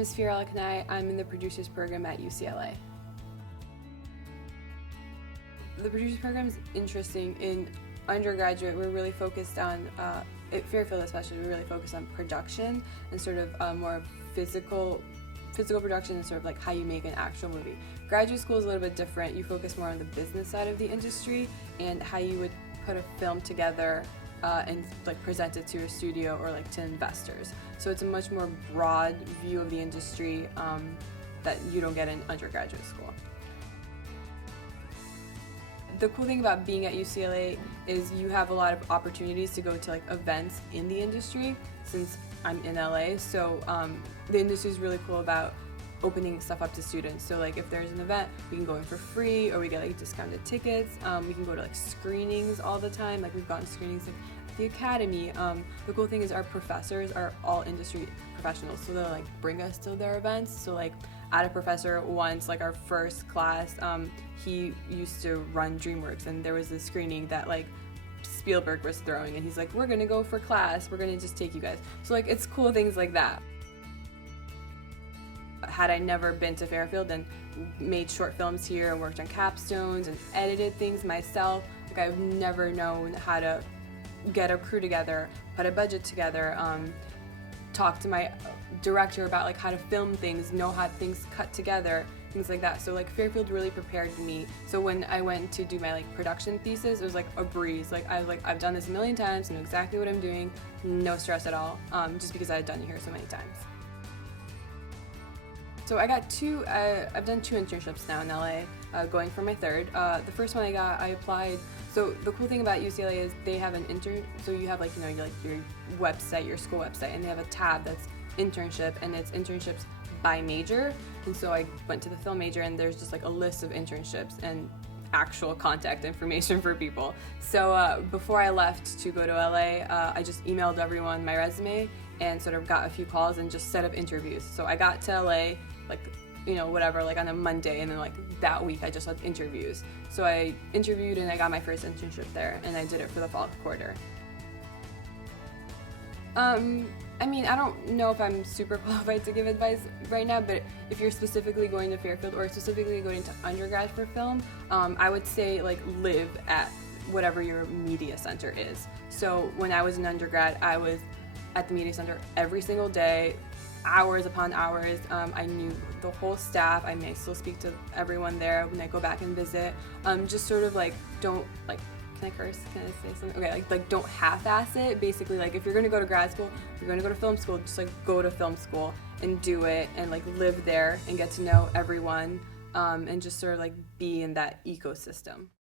name is Alumni. I'm in the Producers Program at UCLA. The Producers Program is interesting. In undergraduate, we're really focused on, at Fairfield especially, we're really focused on production and sort of more physical production and sort of like how you make an actual movie. Graduate school is a little bit different. You focus more on the business side of the industry and how you would put a film together and like present it to a studio or like to investors. So it's a much more broad view of the industry that you don't get in undergraduate school. The cool thing about being at UCLA is you have a lot of opportunities to go to like events in the industry since I'm in LA. So the industry is really cool about opening stuff up to students. So like if there's an event, we can go in for free or we get like discounted tickets. We can go to like screenings all the time. Like we've gotten screenings like at the Academy. The cool thing is our professors are all industry professionals. So they'll like bring us to their events. So like I had a professor once, like our first class, he used to run DreamWorks and there was this screening that like Spielberg was throwing and he's like, we're gonna go for class, we're gonna just take you guys. So like it's cool things like that. Had I never been to Fairfield and made short films here and worked on capstones and edited things myself, like I've never known how to get a crew together, put a budget together, talk to my director about like how to film things, know how things cut together, things like that. So like Fairfield really prepared me. So when I went to do my like production thesis, it was like a breeze. Like I was like, I've done this a million times, I know exactly what I'm doing, no stress at all, just because I had done it here so many times. So I got I've done 2 internships now in LA, going for my third. The first one I applied. So the cool thing about UCLA is they have an so you have like, you know, your website, your school website, and they have a tab that's internship, and it's internships by major. And so I went to the film major, and there's just like a list of internships and actual contact information for people. So before I left to go to LA, I just emailed everyone my resume and sort of got a few calls and just set up interviews. So I got to LA like, you know, whatever, like on a Monday, and then like that week I just had interviews. So I interviewed and I got my first internship there, and I did it for the fall quarter. I mean, I don't know if I'm super qualified to give advice right now, but if you're specifically going to Fairfield or specifically going to undergrad for film, I would say like live at whatever your media center is. So when I was an undergrad, I was at the media center every single day, hours upon hours. I knew the whole staff. I may still speak to everyone there when I go back and visit. Just sort of like don't like. Can I curse? Can I say something? Okay, like don't half-ass it. Basically, like if you're gonna go to grad school, if you're gonna go to film school, just like go to film school and do it and like live there and get to know everyone and just sort of like be in that ecosystem.